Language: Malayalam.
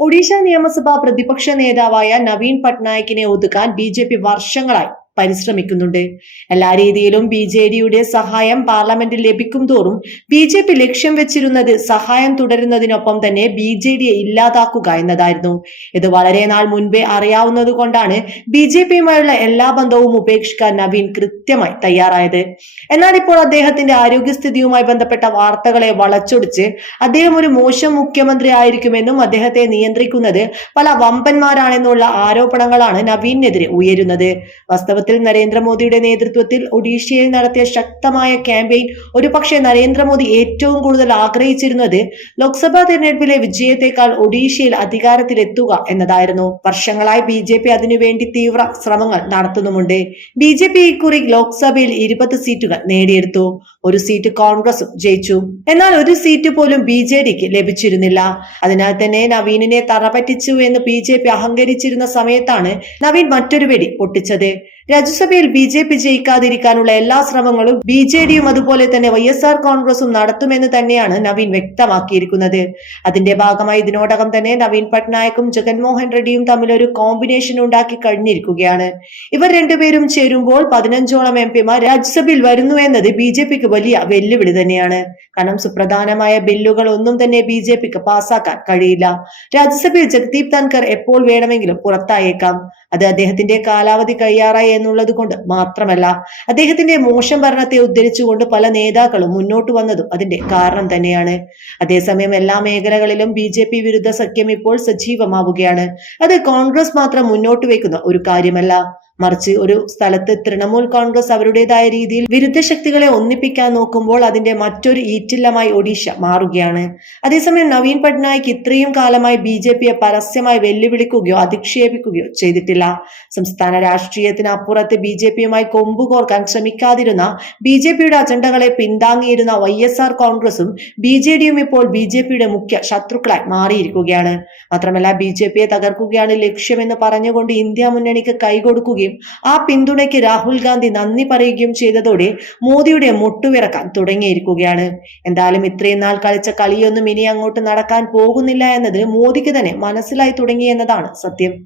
ഒഡീഷ നിയമസഭാ പ്രതിപക്ഷ നേതാവായ നവീൻ പട്നായിക്കിനെ ഒതുക്കാൻ ബി വർഷങ്ങളായി. പരിശ്രമിക്കുന്നുണ്ട്. എല്ലാ രീതിയിലും ബി ജെ ഡിയുടെ സഹായം പാർലമെന്റിൽ ലഭിക്കും തോറും ബി ജെ പി ലക്ഷ്യം വെച്ചിരുന്നത് സഹായം തുടരുന്നതിനൊപ്പം തന്നെ ബി ജെ ഡിയെ ഇല്ലാതാക്കുക എന്നതായിരുന്നു. ഇത് വളരെ നാൾ മുൻപേ അറിയാവുന്നത് കൊണ്ടാണ് ബി ജെ പിയുമായുള്ള എല്ലാ ബന്ധവും ഉപേക്ഷിക്കാൻ നവീൻ കൃത്യമായി തയ്യാറായത്. എന്നാൽ ഇപ്പോൾ അദ്ദേഹത്തിന്റെ ആരോഗ്യസ്ഥിതിയുമായി ബന്ധപ്പെട്ട വാർത്തകളെ വളച്ചൊടിച്ച് അദ്ദേഹം ഒരു മോശം മുഖ്യമന്ത്രി ആയിരിക്കുമെന്നും അദ്ദേഹത്തെ നിയന്ത്രിക്കുന്നത് പല വമ്പന്മാരാണെന്നുള്ള ആരോപണങ്ങളാണ് നവീനെതിരെ ഉയരുന്നത്. വാസ്തവത്തിൽ നരേന്ദ്രമോദിയുടെ നേതൃത്വത്തിൽ ഒഡീഷയിൽ നടത്തിയ ശക്തമായ ക്യാമ്പയിൻ ഒരുപക്ഷെ നരേന്ദ്രമോദി ഏറ്റവും കൂടുതൽ ആഗ്രഹിച്ചിരുന്നത് ലോക്സഭാ തെരഞ്ഞെടുപ്പിലെ വിജയത്തെക്കാൾ ഒഡീഷയിൽ അധികാരത്തിലെത്തുക എന്നതായിരുന്നു. വർഷങ്ങളായി ബി ജെ പി അതിനുവേണ്ടി തീവ്ര ശ്രമങ്ങൾ നടത്തുന്നുമുണ്ട്. ബി ജെ പി ഇക്കുറി ലോക്സഭയിൽ ഇരുപത് സീറ്റുകൾ നേടിയെടുത്തു. ഒരു സീറ്റ് കോൺഗ്രസും ജയിച്ചു. എന്നാൽ ഒരു സീറ്റ് പോലും ബി ജെ ഡിക്ക് ലഭിച്ചിരുന്നില്ല. അതിനാൽ തന്നെ നവീനിനെ തറപറ്റിച്ചു എന്ന് ബി ജെ പി അഹങ്കരിച്ചിരുന്ന സമയത്താണ് നവീൻ മറ്റൊരു വെടി പൊട്ടിച്ചത്. രാജ്യസഭയിൽ ബി ജെ പി ജയിക്കാതിരിക്കാനുള്ള എല്ലാ ശ്രമങ്ങളും ബി ജെ ഡിയും അതുപോലെ തന്നെ വൈ എസ് ആർ കോൺഗ്രസും നടത്തുമെന്ന് തന്നെയാണ് നവീൻ വ്യക്തമാക്കിയിരിക്കുന്നത്. അതിന്റെ ഭാഗമായി ഇതിനോടകം തന്നെ നവീൻ പട്നായക്കും ജഗൻമോഹൻ റെഡ്ഡിയും തമ്മിൽ ഒരു കോമ്പിനേഷൻ ഉണ്ടാക്കി കഴിഞ്ഞിരിക്കുകയാണ്. ഇവർ രണ്ടുപേരും ചേരുമ്പോൾ പതിനഞ്ചോളം എം പിമാർ രാജ്യസഭയിൽ വരുന്നു എന്നത് ബി ജെ പിക്ക് വലിയ വെല്ലുവിളി തന്നെയാണ്. കാരണം സുപ്രധാനമായ ബില്ലുകൾ ഒന്നും തന്നെ ബി ജെ പിക്ക് പാസ്സാക്കാൻ കഴിയില്ല. രാജ്യസഭയിൽ ജഗ്ദീപ് ധൻകർ എപ്പോൾ വേണമെങ്കിലും പുറത്തായേക്കാം. അത് അദ്ദേഹത്തിന്റെ കാലാവധി കഴിയാറായി എന്നുള്ളത് കൊണ്ട് മാത്രമല്ല അദ്ദേഹത്തിന്റെ മോശം ഭരണത്തെ ഉദ്ധരിച്ചുകൊണ്ട് പല നേതാക്കളും മുന്നോട്ട് വന്നതും അതിന്റെ കാരണം തന്നെയാണ്. അതേസമയം എല്ലാ മേഖലകളിലും ബി ജെ പി വിരുദ്ധ സഖ്യം ഇപ്പോൾ സജീവമാവുകയാണ്. അത് കോൺഗ്രസ് മാത്രം മുന്നോട്ട് വയ്ക്കുന്ന ഒരു കാര്യമല്ല. മറിച്ച് ഒരു സ്ഥലത്ത് തൃണമൂൽ കോൺഗ്രസ് അവരുടേതായ രീതിയിൽ വിരുദ്ധ ശക്തികളെ ഒന്നിപ്പിക്കാൻ നോക്കുമ്പോൾ അതിന്റെ മറ്റൊരു ഈറ്റില്ലമായി ഒഡീഷ മാറുകയാണ്. അതേസമയം നവീൻ പട്നായിക് ഇത്രയും കാലമായി ബി ജെ പിയെ പരസ്യമായി വെല്ലുവിളിക്കുകയോ അധിക്ഷേപിക്കുകയോ ചെയ്തിട്ടില്ല. സംസ്ഥാന രാഷ്ട്രീയത്തിന് അപ്പുറത്ത് ബി ജെ പിയുമായി കൊമ്പുകോർക്കാൻ ശ്രമിക്കാതിരുന്ന ബി ജെ പിയുടെ അജണ്ടകളെ പിന്താങ്ങിയിരുന്ന വൈ എസ് ആർ കോൺഗ്രസും ബി ജെ ഡിയും ഇപ്പോൾ ബി ജെ പിയുടെ മുഖ്യ ശത്രുക്കളായി മാറിയിരിക്കുകയാണ്. മാത്രമല്ല ബി ജെ പിയെ തകർക്കുകയാണ് ലക്ഷ്യമെന്ന് പറഞ്ഞുകൊണ്ട് ഇന്ത്യ മുന്നണിക്ക് കൈകൊടുക്കുകയും ആ പിന്തുണയ്ക്ക് രാഹുൽ ഗാന്ധി നന്ദി പറയുകയും ചെയ്തതോടെ മോദിയുടെ മുട്ടുവിറക്കാൻ തുടങ്ങിയിരിക്കുകയാണ്. എന്തായാലും ഇത്രയും നാൾ കളിച്ച കളിയൊന്നും ഇനി അങ്ങോട്ട് നടക്കാൻ പോകുന്നില്ല എന്നത് മോദിക്ക് തന്നെ മനസ്സിലായി തുടങ്ങി എന്നതാണ് സത്യം.